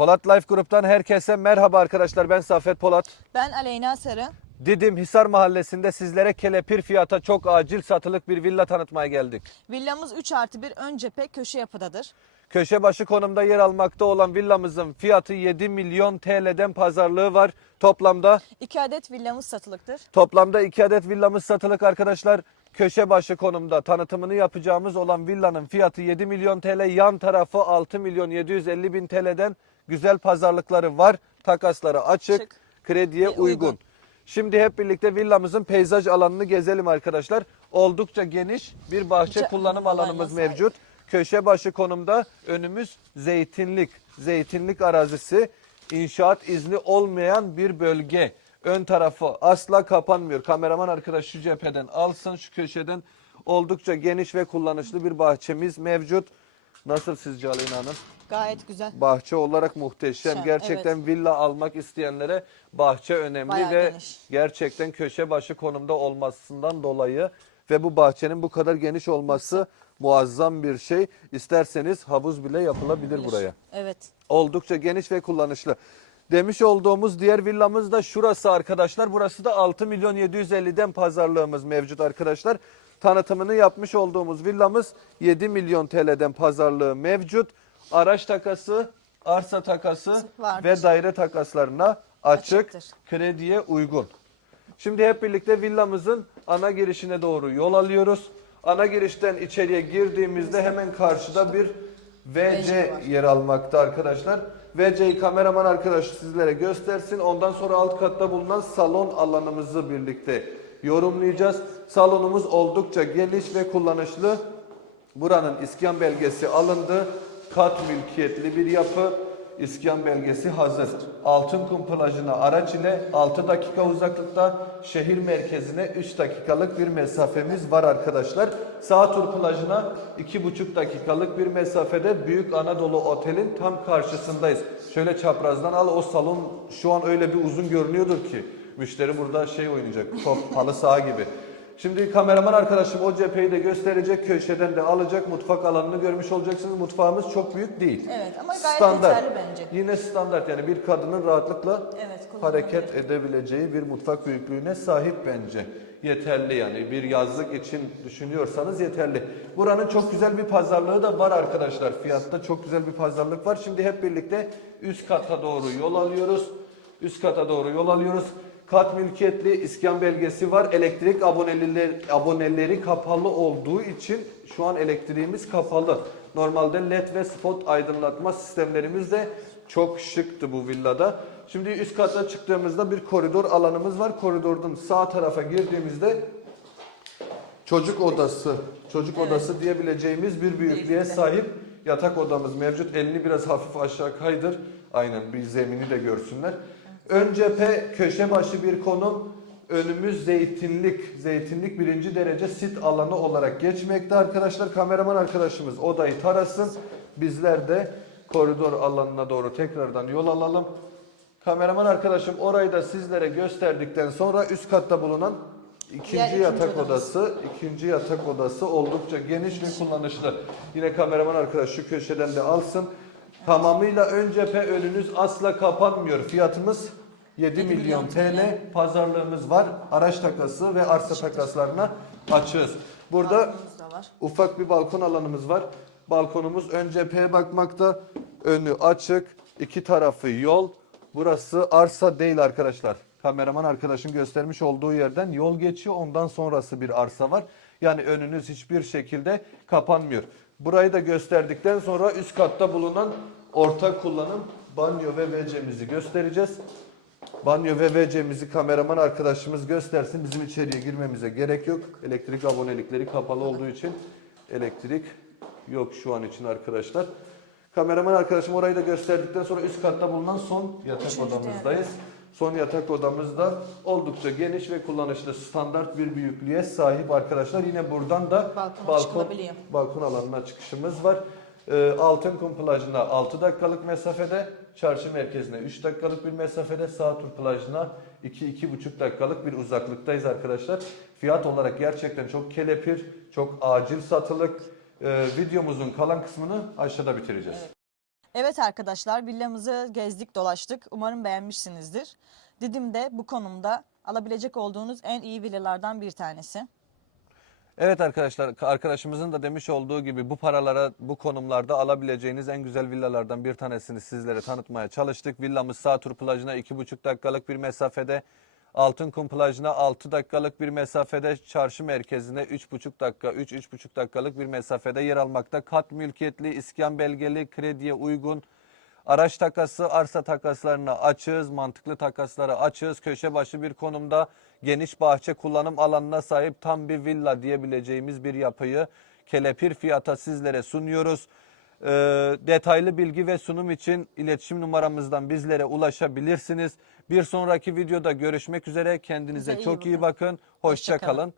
Polat Life Grup'tan herkese merhaba arkadaşlar. Ben Safet Polat. Ben Aleyna Sarı. Didim Hisar Mahallesi'nde sizlere kelepir fiyata çok acil satılık bir villa tanıtmaya geldik. Villamız 3 artı 1 ön cephe köşe yapıdadır. Köşe başı konumda yer almakta olan villamızın fiyatı 7 milyon TL'den pazarlığı var. Toplamda 2 adet villamız satılıktır. toplamda 2 adet villamız satılık arkadaşlar. Köşe başı konumda tanıtımını yapacağımız olan villanın fiyatı 7 milyon TL. Yan tarafı 6 milyon 750 bin TL'den güzel pazarlıkları var. Takasları açık, Açık krediye uygun. uygun. Şimdi hep birlikte villamızın peyzaj alanını gezelim arkadaşlar. Oldukça geniş bir bahçe Ce- kullanım alanımız sahip. mevcut. Köşe başı konumda önümüz zeytinlik. Zeytinlik arazisi inşaat izni olmayan bir bölge. Ön tarafı asla kapanmıyor. Kameraman arkadaş şu cepheden alsın şu köşeden oldukça geniş ve kullanışlı bir bahçemiz mevcut. Nasıl sizce Aleyna Hanım? Gayet güzel. Bahçe olarak muhteşem. Şen, gerçekten villa almak isteyenlere bahçe önemli Bayağı ve geniş. gerçekten köşe başı konumda olmasından dolayı ve bu bahçenin bu kadar geniş olması muazzam bir şey. İsterseniz havuz bile yapılabilir buraya. Evet. Oldukça geniş ve kullanışlı. Demiş olduğumuz diğer villamız da şurası arkadaşlar. Burası da 6 milyon 750'den pazarlığımız mevcut arkadaşlar. Tanıtımını yapmış olduğumuz villamız 7 milyon TL'den pazarlığı mevcut. Araç takası, arsa takası Vardır. ve daire takaslarına açık, Açıktır. krediye uygun. Şimdi hep birlikte villamızın ana girişine doğru yol alıyoruz. Ana girişten içeriye girdiğimizde hemen karşıda bir VC yer almakta arkadaşlar. VC'yi kameraman arkadaş sizlere göstersin. Ondan sonra alt katta bulunan salon alanımızı birlikte yorumlayacağız. Salonumuz oldukça geniş ve kullanışlı. Buranın iskan belgesi alındı. Kat mülkiyetli bir yapı. İskan belgesi hazır. Altınkum plajına araç ile 6 dakika uzaklıkta şehir merkezine 3 dakikalık bir mesafemiz var arkadaşlar. Sağtur plajına 2,5 dakikalık bir mesafede Büyük Anadolu Otel'in tam karşısındayız. Şöyle çaprazdan al o salon şu an öyle bir uzun görünüyordur ki. Müşteri burada şey oynayacak top halı saha gibi. Şimdi kameraman arkadaşım o cepheyi de gösterecek, köşeden de alacak, mutfak alanını görmüş olacaksınız. Mutfağımız çok büyük değil. Evet ama gayet yeterli bence. Yine standart yani bir kadının rahatlıkla Evet, hareket edebileceği bir mutfak büyüklüğüne sahip bence. Yeterli yani bir yazlık için düşünüyorsanız yeterli. Buranın çok güzel bir pazarlığı da var arkadaşlar. Fiyatta çok güzel bir pazarlık var. Şimdi hep birlikte üst kata doğru yol alıyoruz. Üst kata doğru yol alıyoruz. Kat mülkiyetli iskan belgesi var. Elektrik aboneleri, aboneleri kapalı olduğu için şu an elektriğimiz kapalı. Normalde led ve spot aydınlatma sistemlerimiz de çok şıktı bu villada. Şimdi üst kata çıktığımızda bir koridor alanımız var. Koridorun sağ tarafa girdiğimizde çocuk odası, çocuk odası diyebileceğimiz bir büyüklüğe sahip yatak odamız mevcut. Elini biraz hafif aşağı kaydır. Aynen bir zemini de görsünler. Ön cephe köşe başı bir konum. Önümüz zeytinlik. Zeytinlik birinci derece sit alanı olarak geçmekte arkadaşlar. Kameraman arkadaşımız odayı tarasın. Bizler de koridor alanına doğru tekrardan yol alalım. Kameraman arkadaşım orayı da sizlere gösterdikten sonra üst katta bulunan ikinci Diğer ikinci yatak odamız. odası, ikinci yatak odası oldukça geniş ve kullanışlı. Yine kameraman arkadaş şu köşeden de alsın. Tamamıyla ön cephe önünüz asla kapanmıyor. Fiyatımız 7 milyon TL. Pazarlığımız var. Araç takası ve arsa takaslarına açığız. Burada ufak bir balkon alanımız var. Balkonumuz ön cepheye bakmakta. Önü açık. iki tarafı yol. Burası arsa değil arkadaşlar. Kameraman arkadaşın göstermiş olduğu yerden yol geçiyor. Ondan sonrası bir arsa var. Yani önünüz hiçbir şekilde kapanmıyor. Burayı da gösterdikten sonra üst katta bulunan ortak kullanım banyo ve WC'mizi göstereceğiz. Banyo ve WC'mizi kameraman arkadaşımız göstersin. Bizim içeriye girmemize gerek yok. Elektrik abonelikleri kapalı olduğu için elektrik yok şu an için arkadaşlar. Kameraman arkadaşım orayı da gösterdikten sonra üst katta bulunan son yatak Üçüncü odamızdayız. Son yatak odamızda oldukça geniş ve kullanışlı standart bir büyüklüğe sahip arkadaşlar. Yine buradan da Balkona balkon, balkon alanına çıkışımız var. Ee, Altınkum plajına 6 dakikalık mesafede, çarşı merkezine 3 dakikalık bir mesafede, Sağtur plajına 2-2,5 dakikalık bir uzaklıktayız arkadaşlar. Fiyat olarak gerçekten çok kelepir, çok acil satılık. Ee, videomuzun kalan kısmını aşağıda bitireceğiz. Evet arkadaşlar villamızı gezdik dolaştık. Umarım beğenmişsinizdir. Didim'de bu konumda alabilecek olduğunuz en iyi villalardan bir tanesi. Evet arkadaşlar arkadaşımızın da demiş olduğu gibi bu paralara bu konumlarda alabileceğiniz en güzel villalardan bir tanesini sizlere tanıtmaya çalıştık. Villamız Sağtur plajına 2,5 dakikalık bir mesafede. Altınkum plajına 6 dakikalık bir mesafede, çarşı merkezine 3,5 dakika, 3-3,5 dakikalık bir mesafede yer almakta. Kat mülkiyetli, iskan belgeli, krediye uygun, Araç takası, arsa takaslarına açığız, mantıklı takaslara açığız. Köşe başı bir konumda geniş bahçe kullanım alanına sahip tam bir villa diyebileceğimiz bir yapıyı kelepir fiyata sizlere sunuyoruz. Ee, detaylı bilgi ve sunum için iletişim numaramızdan bizlere ulaşabilirsiniz. Bir sonraki videoda görüşmek üzere. Kendinize iyi çok iyi bakın. bakın. Hoşça Hoşça kalın. kalın.